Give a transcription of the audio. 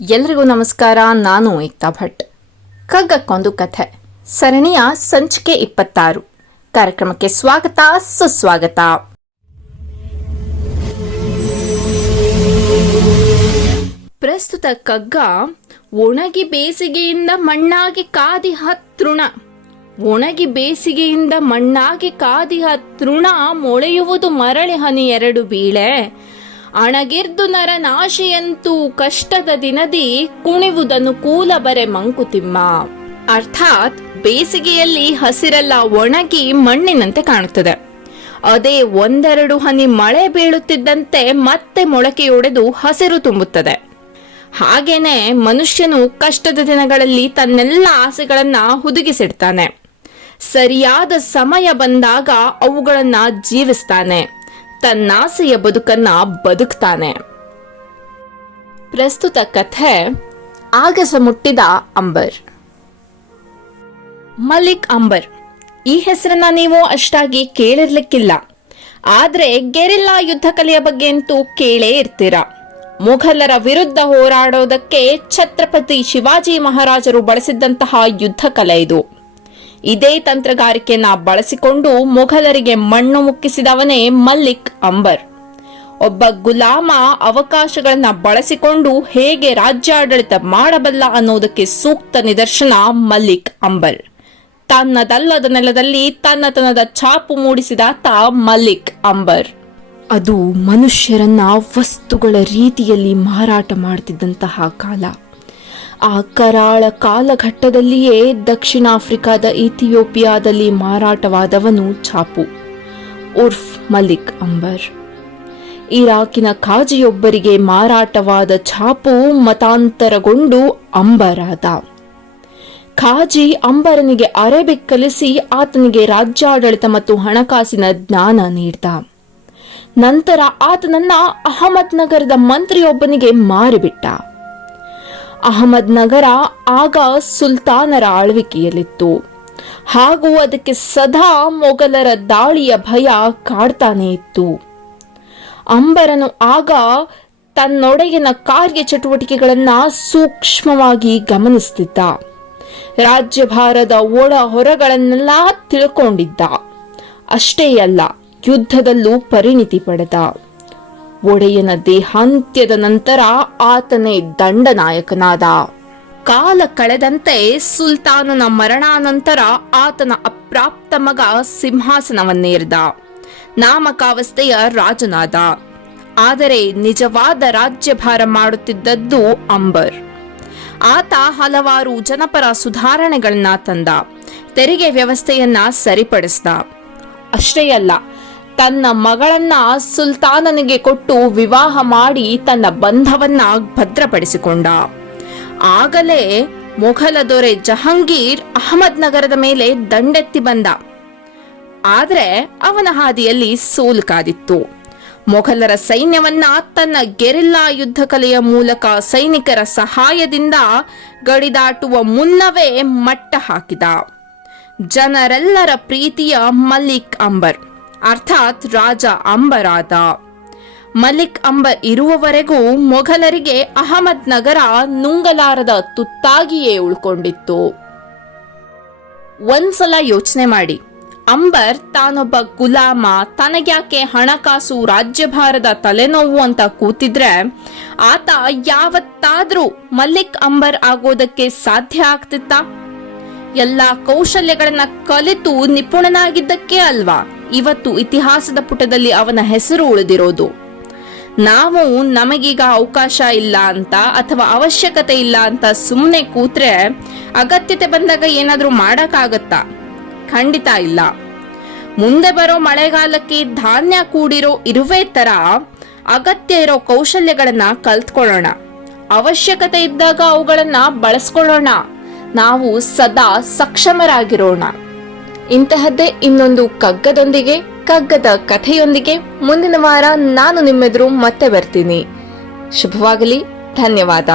ಎಲ್ರಿಗೂ ನಮಸ್ಕಾರ, ನಾನು ಏಕ್ತಾ ಭಟ್. ಕಗ್ಗಕ್ಕೊಂದು ಕಥೆ. ಸರಣಿಯ ಸಂಚಿಕೆ ಇಪ್ಪತ್ತಾರು. ಕಾರ್ಯಕ್ರಮಕ್ಕೆ ಸ್ವಾಗತ, ಸುಸ್ವಾಗತ. ಪ್ರಸ್ತುತ ಕಗ್ಗ ಒಣಗಿ ಬೇಸಿಗೆಯಿಂದ ಮಣ್ಣಾಗಿ ಕಾದಿ ತೃಣ ಒಣಗಿ ಬೇಸಿಗೆಯಿಂದ ಮಣ್ಣಾಗಿ ಕಾದಿ ತೃಣ ಮೊಳೆಯುವುದು ಮರಳಿ ಹನಿ ಎರಡು ಬೀಳೆ. ಅಣಗಿರ್ದು ನರ ನಾಶಿಯಂತೂ ಕಷ್ಟದ ದಿನದಿ ಕುಣಿವುದನ್ನು ಕೂಲಬರೆ ಮಂಕುತಿಮ್ಮ. ಅರ್ಥಾತ್ ಬೇಸಿಗೆಯಲ್ಲಿ ಹಸಿರೆಲ್ಲ ಒಣಗಿ ಮಣ್ಣಿನಂತೆ ಕಾಣುತ್ತದೆ. ಅದೇ ಒಂದೆರಡು ಹನಿ ಮಳೆ ಬೀಳುತ್ತಿದ್ದಂತೆ ಮತ್ತೆ ಮೊಳಕೆಯೊಡೆದು ಹಸಿರು ತುಂಬುತ್ತದೆ. ಹಾಗೇನೆ ಮನುಷ್ಯನು ಕಷ್ಟದ ದಿನಗಳಲ್ಲಿ ತನ್ನೆಲ್ಲ ಆಸೆಗಳನ್ನ ಹುದುಗಿಸಿಡ್ತಾನೆ. ಸರಿಯಾದ ಸಮಯ ಬಂದಾಗ ಅವುಗಳನ್ನ ಜೀವಿಸ್ತಾನೆ. ತನ್ನಾಸೆಯ ಬದುಕನ್ನ ಬದುಕ್ತಾನೆ. ಪ್ರಸ್ತುತ ಕಥೆ ಆಗಸ ಮುಟ್ಟಿದ ಅಂಬರ್. ಮಲಿಕ್ ಅಂಬರ್, ಈ ಹೆಸರನ್ನ ನೀವು ಅಷ್ಟಾಗಿ ಕೇಳಿರ್ಲಿಕ್ಕಿಲ್ಲ. ಆದ್ರೆ ಗೆರಿಲ್ಲಾ ಯುದ್ಧ ಕಲೆಯ ಬಗ್ಗೆ ಅಂತೂ ಕೇಳೇ ಇರ್ತೀರ. ಮೊಘಲರ ವಿರುದ್ಧ ಹೋರಾಡೋದಕ್ಕೆ ಛತ್ರಪತಿ ಶಿವಾಜಿ ಮಹಾರಾಜರು ಬಳಸಿದ್ದಂತಹ ಯುದ್ಧ ಕಲೆ ಇದು. ಇದೇ ತಂತ್ರಗಾರಿಕೆಯನ್ನ ಬಳಸಿಕೊಂಡು ಮೊಘಲರಿಗೆ ಮಣ್ಣು ಮುಕ್ಕಿಸಿದವನೇ ಮಲ್ಲಿಕ್ ಅಂಬರ್. ಒಬ್ಬ ಗುಲಾಮ ಅವಕಾಶಗಳನ್ನ ಬಳಸಿಕೊಂಡು ಹೇಗೆ ರಾಜ್ಯಾಡಳಿತ ಮಾಡಬಲ್ಲ ಅನ್ನೋದಕ್ಕೆ ಸೂಕ್ತ ನಿದರ್ಶನ ಮಲ್ಲಿಕ್ ಅಂಬರ್. ತನ್ನದಲ್ಲದ ನೆಲದಲ್ಲಿ ತನ್ನತನದ ಛಾಪು ಮೂಡಿಸಿದಾತ ಮಲ್ಲಿಕ್ ಅಂಬರ್. ಅದು ಮನುಷ್ಯರನ್ನ ವಸ್ತುಗಳ ರೀತಿಯಲ್ಲಿ ಮಾರಾಟ ಮಾಡ್ತಿದ್ದಂತಹ ಕಾಲ. ಆ ಕರಾಳ ಕಾಲಘಟ್ಟದಲ್ಲಿಯೇ ದಕ್ಷಿಣ ಆಫ್ರಿಕಾದ ಇಥಿಯೋಪಿಯಾದಲ್ಲಿ ಮಾರಾಟವಾದವನು ಛಾಪು, ಉರ್ಫ್ ಮಲಿಕ್ ಅಂಬರ್. ಇರಾಕಿನ ಖಾಜಿಯೊಬ್ಬರಿಗೆ ಮಾರಾಟವಾದ ಛಾಪು ಮತಾಂತರಗೊಂಡು ಅಂಬರಾದ. ಖಾಜಿ ಅಂಬರನಿಗೆ ಅರೇಬಿಕ್ ಕಲಿಸಿ ಆತನಿಗೆ ರಾಜ್ಯಾಡಳಿತ ಮತ್ತು ಹಣಕಾಸಿನ ಜ್ಞಾನ ನೀಡ್ದ. ನಂತರ ಆತನನ್ನ ಅಹಮದ್ ನಗರದ ಮಂತ್ರಿಯೊಬ್ಬನಿಗೆ ಮಾರಿಬಿಟ್ಟ. ಅಹಮದ್ ನಗರ ಆಗ ಸುಲ್ತಾನರ ಆಳ್ವಿಕೆಯಲ್ಲಿತ್ತು. ಹಾಗೂ ಅದಕ್ಕೆ ಸದಾ ಮೊಘಲರ ದಾಳಿಯ ಭಯ ಕಾಡ್ತಾನೆ ಇತ್ತು. ಅಂಬರನು ಆಗ ತನ್ನೊಡೆಯನ ಕಾರ್ಯ ಚಟುವಟಿಕೆಗಳನ್ನ ಸೂಕ್ಷ್ಮವಾಗಿ ಗಮನಿಸ್ತಿದ್ದ. ರಾಜ್ಯಭಾರದ ಒಳ ಹೊರಗಳನ್ನೆಲ್ಲ ತಿಳ್ಕೊಂಡಿದ್ದ. ಅಷ್ಟೇ ಅಲ್ಲ, ಯುದ್ಧದಲ್ಲೂ ಪರಿಣಿತಿ ಪಡೆದ. ಒಡೆಯನ ದೇಹಾಂತ್ಯದ ನಂತರ ಆತನೇ ದಂಡನಾಯಕನಾದ. ಕಾಲ ಕಳೆದಂತೆ ಸುಲ್ತಾನನ ಮರಣಾನಂತರ ಆತನ ಅಪ್ರಾಪ್ತ ಮಗ ಸಿಂಹಾಸನವನ್ನೇರಿದ. ನಾಮಕಾವಸ್ಥೆಯ ರಾಜನಾದ. ಆದರೆ ನಿಜವಾದ ರಾಜ್ಯಭಾರ ಮಾಡುತ್ತಿದ್ದದ್ದು ಅಂಬರ್. ಆತ ಹಲವಾರು ಜನಪರ ಸುಧಾರಣೆಗಳನ್ನ ತಂದ. ತೆರಿಗೆ ವ್ಯವಸ್ಥೆಯನ್ನ ಸರಿಪಡಿಸಿದ. ಅಷ್ಟೇ ಅಲ್ಲ ತನ್ನ ಮಗಳನ್ನ ಸುಲ್ತಾನನಿಗೆ ಕೊಟ್ಟು ವಿವಾಹ ಮಾಡಿ ತನ್ನ ಬಂಧವನ್ನ ಭದ್ರಪಡಿಸಿಕೊಂಡ. ಆಗಲೇ ಮೊಘಲ ದೊರೆ ಜಹಂಗೀರ್ ಅಹಮದ್ ನಗರದ ಮೇಲೆ ದಂಡೆತ್ತಿ ಬಂದ. ಆದರೆ ಅವನ ಹಾದಿಯಲ್ಲಿ ಸೋಲು ಕಾದಿತ್ತು. ಮೊಘಲರ ಸೈನ್ಯವನ್ನ ತನ್ನ ಗೆರಿಲ್ಲಾ ಯುದ್ಧ ಕಲೆಯ ಮೂಲಕ ಸೈನಿಕರ ಸಹಾಯದಿಂದ ಗಡಿದಾಟುವ ಮುನ್ನವೇ ಮಟ್ಟ ಹಾಕಿದ ಜನರೆಲ್ಲರ ಪ್ರೀತಿಯ ಮಲ್ಲಿಕ್ ಅಂಬರ್. ಅರ್ಥಾತ್ ರಾಜ ಅಂಬರಾದ. ಮಲಿಕ್ ಅಂಬರ್ ಇರುವವರೆಗೂ ಮೊಘಲರಿಗೆ ಅಹಮದ್ ನಗರ ನುಂಗಲಾರದ ತುತ್ತಾಗಿಯೇ ಉಳ್ಕೊಂಡಿತ್ತು. ಒಂದ್ಸಲ ಯೋಚನೆ ಮಾಡಿ. ಅಂಬರ್ ತಾನೊಬ್ಬ ಗುಲಾಮ, ತನಗ್ಯಾಕೆ ಹಣಕಾಸು, ರಾಜ್ಯಭಾರದ ತಲೆನೋವು ಅಂತ ಕೂತಿದ್ರೆ ಆತ ಯಾವತ್ತಾದ್ರೂ ಮಲ್ಲಿಕ್ ಅಂಬರ್ ಆಗೋದಕ್ಕೆ ಸಾಧ್ಯ ಆಗ್ತಿತ್ತ? ಎಲ್ಲ ಕೌಶಲ್ಯಗಳನ್ನ ಕಲಿತು ನಿಪುಣನಾಗಿದ್ದಕ್ಕೆ ಅಲ್ವಾ? ಇವತ್ತು ಇತಿಹಾಸದ ಪುಟದಲ್ಲಿ ಅವನ ಹೆಸರು ಉಳಿದಿರೋದು. ನಾವು ನಮಗೀಗ ಅವಕಾಶ ಇಲ್ಲ ಅಂತ ಅಥವಾ ಅವಶ್ಯಕತೆ ಇಲ್ಲ ಅಂತ ಸುಮ್ಮನೆ ಕೂತ್ರೆ ಅಗತ್ಯತೆ ಬಂದಾಗ ಏನಾದರೂ ಮಾಡೋಕ್ಕಾಗತ್ತಾ? ಖಂಡಿತ ಇಲ್ಲ. ಮುಂದೆ ಬರೋ ಮಳೆಗಾಲಕ್ಕೆ ಧಾನ್ಯ ಕೂಡಿರೋ ಇರುವೆ ತರ ಅಗತ್ಯ ಇರೋ ಕೌಶಲ್ಯಗಳನ್ನ ಕಲ್ತ್ಕೊಳ್ಳೋಣ. ಅವಶ್ಯಕತೆ ಇದ್ದಾಗ ಅವುಗಳನ್ನ ಬಳಸ್ಕೊಳ್ಳೋಣ. ನಾವು ಸದಾ ಸಕ್ಷಮರಾಗಿರೋಣ. ಇಂತಹದ್ದೇ ಇನ್ನೊಂದು ಕಗ್ಗದೊಂದಿಗೆ ಕಗ್ಗದ ಕಥೆಯೊಂದಿಗೆ ಮುಂದಿನ ವಾರ ನಾನು ನಿಮ್ಮೆದುರು ಮತ್ತೆ ಬರ್ತೀನಿ. ಶುಭವಾಗಲಿ ಧನ್ಯವಾದ.